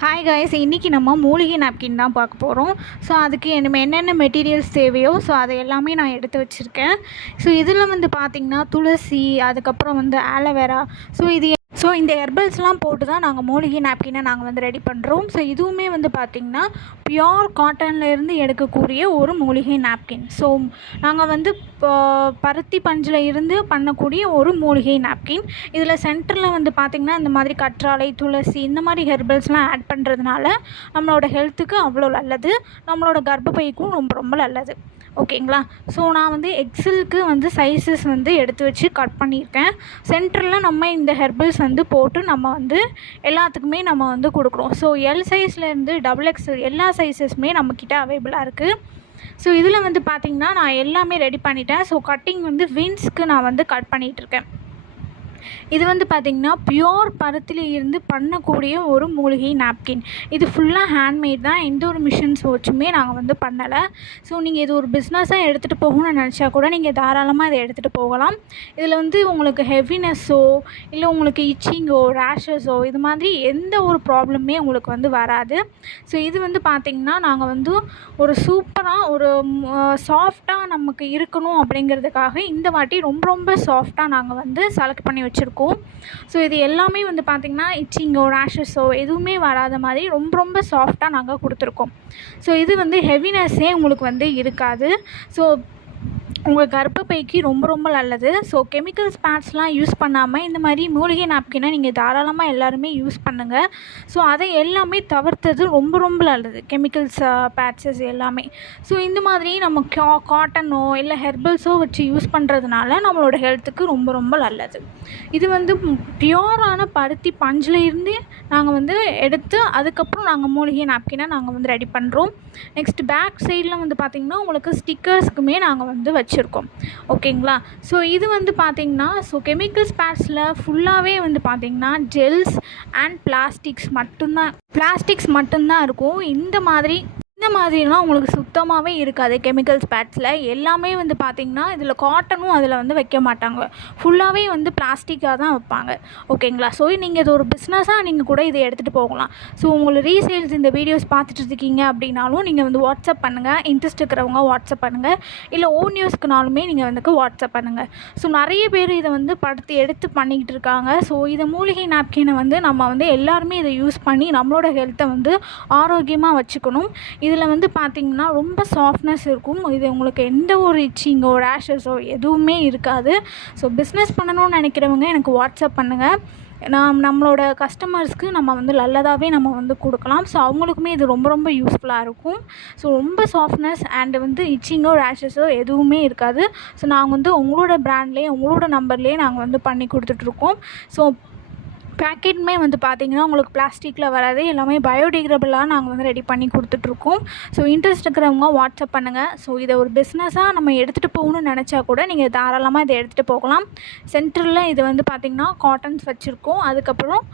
Hi guys இன்றைக்கி நம்ம மூலிகை நாப்கின் தான் பார்க்க போகிறோம் ஸோ அதுக்கு நம்ம என்னென்ன மெட்டீரியல்ஸ் தேவையோ ஸோ அதை எல்லாமே நான் எடுத்து வச்சுருக்கேன். ஸோ இதில் வந்து பார்த்திங்கன்னா துளசி அதுக்கப்புறம் வந்து ஆலோவேரா ஸோ இது ஸோ இந்த ஹெர்பல்ஸ்லாம் போட்டு தான் நாங்கள் மூலிகை நாப்கினை நாங்கள் வந்து ரெடி பண்ணுறோம் ஸோ இதுவுமே வந்து பார்த்திங்கன்னா பியோர் காட்டன்லேருந்து எடுக்கக்கூடிய ஒரு மூலிகை நாப்கின் ஸோ நாங்கள் வந்து இப்போ பருத்தி பஞ்சில் இருந்து பண்ணக்கூடிய ஒரு மூலிகை நாப்கின் இதில் சென்டரில் வந்து பார்த்திங்கன்னா இந்த மாதிரி கற்றாழை துளசி இந்த மாதிரி ஹெர்பல்ஸ்லாம் ஆட் பண்ணுறதுனால நம்மளோட ஹெல்த்துக்கு அவ்வளோ நல்லது. நம்மளோட கர்ப்பப்பைக்கும் ரொம்ப ரொம்ப நல்லது. ஓகேங்களா? ஸோ நான் வந்து எக்ஸலுக்கு வந்து சைஸஸ் வந்து எடுத்து வச்சு கட் பண்ணியிருக்கேன். சென்டரில் நம்ம இந்த ஹெர்பல்ஸ் வந்து வந்து போட்டு நம்ம வந்து எல்லாத்துக்குமே நம்ம வந்து கொடுக்குறோம். ஸோ எல் சைஸ்லேருந்து டபுள் எக்ஸல் எல்லா சைஸஸுமே நம்மக்கிட்ட அவைபிளாக இருக்குது ஸோ இதில் வந்து பார்த்திங்கன்னா நான் எல்லாமே ரெடி பண்ணிட்டேன். ஸோ கட்டிங் வந்து வின்ஸ்க்கு நான் வந்து கட் பண்ணிகிட்ருக்கேன் இது வந்து பார்த்திங்கன்னா பியோர் பருத்தில் இருந்து பண்ணக்கூடிய ஒரு மூலிகை நாப்கின் இது ஃபுல்லாக ஹேண்ட்மேட் தான். எந்த ஒரு மிஷின்ஸ் வச்சுமே நாங்கள் வந்து பண்ணலை. ஸோ நீங்கள் இது ஒரு பிஸ்னஸாக எடுத்துகிட்டு போகணும்னு நினச்சா கூட நீங்கள் தாராளமாக இதை எடுத்துகிட்டு போகலாம். இதில் வந்து உங்களுக்கு ஹெவினஸ்ஸோ இல்லை உங்களுக்கு இச்சிங்கோ ரேஷஸோ இது மாதிரி எந்த ஒரு ப்ராப்ளமே உங்களுக்கு வந்து வராது. ஸோ இது வந்து பார்த்திங்கன்னா நாங்கள் வந்து ஒரு சூப்பராக ஒரு சாஃப்டாக நமக்கு இருக்கணும் அப்படிங்கிறதுக்காக இந்த வாட்டி ரொம்ப ரொம்ப சாஃப்டாக நாங்கள் வந்து செலக்ட் பண்ணி வச்சுருக்கோம். ஸோ இது எல்லாமே வந்து பார்த்திங்கன்னா இச்சிங்கோ ரேஷஸோ எதுவுமே வராத மாதிரி ரொம்ப ரொம்ப சாஃப்டாக நாங்கள் கொடுத்துருக்கோம். ஸோ இது வந்து ஹெவினஸ்ஸே உங்களுக்கு வந்து இருக்காது. ஸோ உங்கள் கர்ப்பப்பைக்கு ரொம்ப ரொம்ப நல்லது. ஸோ கெமிக்கல்ஸ் பேட்ஸ்லாம் யூஸ் பண்ணாமல் இந்த மாதிரி மூலிகை நாப்கினை நீங்கள் தாராளமாக எல்லாருமே யூஸ் பண்ணுங்கள் ஸோ அதை எல்லாமே தவிர்த்தது ரொம்ப ரொம்ப நல்லது. கெமிக்கல்ஸ் பேட்ஸஸ் uh, எல்லாமே. ஸோ இந்த மாதிரி நம்ம கா காட்டனோ இல்லை ஹெர்பல்ஸோ வச்சு யூஸ் பண்ணுறதுனால நம்மளோட ஹெல்த்துக்கு ரொம்ப ரொம்ப நல்லது. இது வந்து பியோரான பருத்தி பஞ்சில் இருந்து நாங்கள் வந்து எடுத்து அதுக்கப்புறம் நாங்கள் மூலிகை நாப்கினாக நாங்கள் வந்து ரெடி பண்ணுறோம் நெக்ஸ்ட் பேக் சைடில் வந்து பார்த்திங்கன்னா உங்களுக்கு ஸ்டிக்கர்ஸுக்குமே நாங்கள் வந்து வச்சுருக்கோம். ஓகேங்களா ஸோ இது வந்து பார்த்திங்கன்னா ஸோ கெமிக்கல்ஸ் பேட்ஸில் ஃபுல்லாகவே வந்து பார்த்திங்கன்னா ஜெல்ஸ் அண்ட் பிளாஸ்டிக்ஸ் மட்டும்தான் பிளாஸ்டிக்ஸ் மட்டும்தான் இருக்கும். இந்த மாதிரி இந்த மாதிரிலாம் உங்களுக்கு சுத்தமாகவே இருக்காது. கெமிக்கல்ஸ் பேட்ஸில் எல்லாமே வந்து பார்த்திங்கன்னா இதில் காட்டனும் அதில் வந்து வைக்க மாட்டாங்க. ஃபுல்லாகவே வந்து பிளாஸ்டிக்காக தான் வைப்பாங்க. ஓகேங்களா ஸோ நீங்கள் இது ஒரு பிஸ்னஸாக நீங்கள் கூட இதை எடுத்துகிட்டு போகலாம். ஸோ உங்களை ரீசேல்ஸ் இந்த வீடியோஸ் பார்த்துட்டு இருக்கீங்க அப்படின்னாலும் நீங்கள் வந்து வாட்ஸ்அப் பண்ணுங்கள் இன்ட்ரெஸ்ட் இருக்கிறவங்க வாட்ஸ்அப் பண்ணுங்கள் இல்லை ஓ நியூஸ்க்குனாலுமே நீங்கள் வந்து வாட்ஸ்அப் பண்ணுங்கள் ஸோ நிறைய பேர் இதை வந்து படுத்து எடுத்து பண்ணிக்கிட்டு இருக்காங்க. ஸோ இதை மூலிகை நாப்கினை வந்து நம்ம வந்து எல்லாருமே இதை யூஸ் பண்ணி நம்மளோட ஹெல்த்தை வந்து ஆரோக்கியமாக வச்சுக்கணும். இதில் வந்து பார்த்திங்கன்னா ரொம்ப சாஃப்ட்னஸ் இருக்கும். இது உங்களுக்கு எந்த ஒரு இச்சிங்கோ ரேஷஸோ எதுவுமே இருக்காது. ஸோ பிஸ்னஸ் பண்ணணும்னு நினைக்கிறவங்க எனக்கு வாட்ஸ்அப் பண்ணுங்கள் நாம் நம்மளோட கஸ்டமர்ஸ்க்கு நம்ம வந்து நல்லதாகவே நம்ம வந்து கொடுக்கலாம். ஸோ அவங்களுக்குமே இது ரொம்ப ரொம்ப யூஸ்ஃபுல்லாக இருக்கும். ஸோ ரொம்ப சாஃப்ட்னஸ் அண்டு வந்து இச்சிங்கோ ரேஷஸோ எதுவுமே இருக்காது. ஸோ நாங்கள் வந்து உங்களோட ப்ராண்ட்லேயே உங்களோட நம்பர்லேயே நாங்கள் வந்து பண்ணி கொடுத்துட்ருக்கோம் ஸோ பேக்கெட்டுமே வந்து பார்த்திங்கன்னா உங்களுக்கு பிளாஸ்டிக்கில் வராது. எல்லாமே பயோடிகிரபிளாக நாங்கள் வந்து ரெடி பண்ணி கொடுத்துட்ருக்கோம். ஸோ இன்ட்ரெஸ்ட் இருக்கிறவங்க வாட்ஸ்அப் பண்ணுங்கள் ஸோ இதை ஒரு பிஸ்னஸாக நம்ம எடுத்துகிட்டு போகணும்னு நினச்சா கூட நீங்கள் தாராளமாக இதை எடுத்துகிட்டு போகலாம். சென்டரில் இது வந்து பார்த்திங்கன்னா காட்டன்ஸ் வச்சுருக்கோம். அதுக்கப்புறம்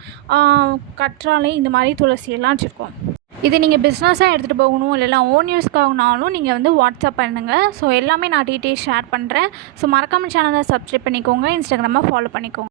கற்றாழை இந்த மாதிரி துளசியெல்லாம் வச்சுருக்கோம். இது நீங்கள் பிஸ்னஸாக எடுத்துகிட்டு போகணும். இல்லைனா ஓன் யூஸ்க்காகனாலும் நீங்கள் வந்து வாட்ஸ்அப் பண்ணுங்கள் ஸோ எல்லாமே நான் டீட்டெயில்ஸ் ஷேர் பண்ணுறேன் ஸோ மறக்காமல் சேனலை சப்ஸ்கிரைப் பண்ணிக்கோங்க. இன்ஸ்டாகிராமை ஃபாலோ பண்ணிக்கோங்க.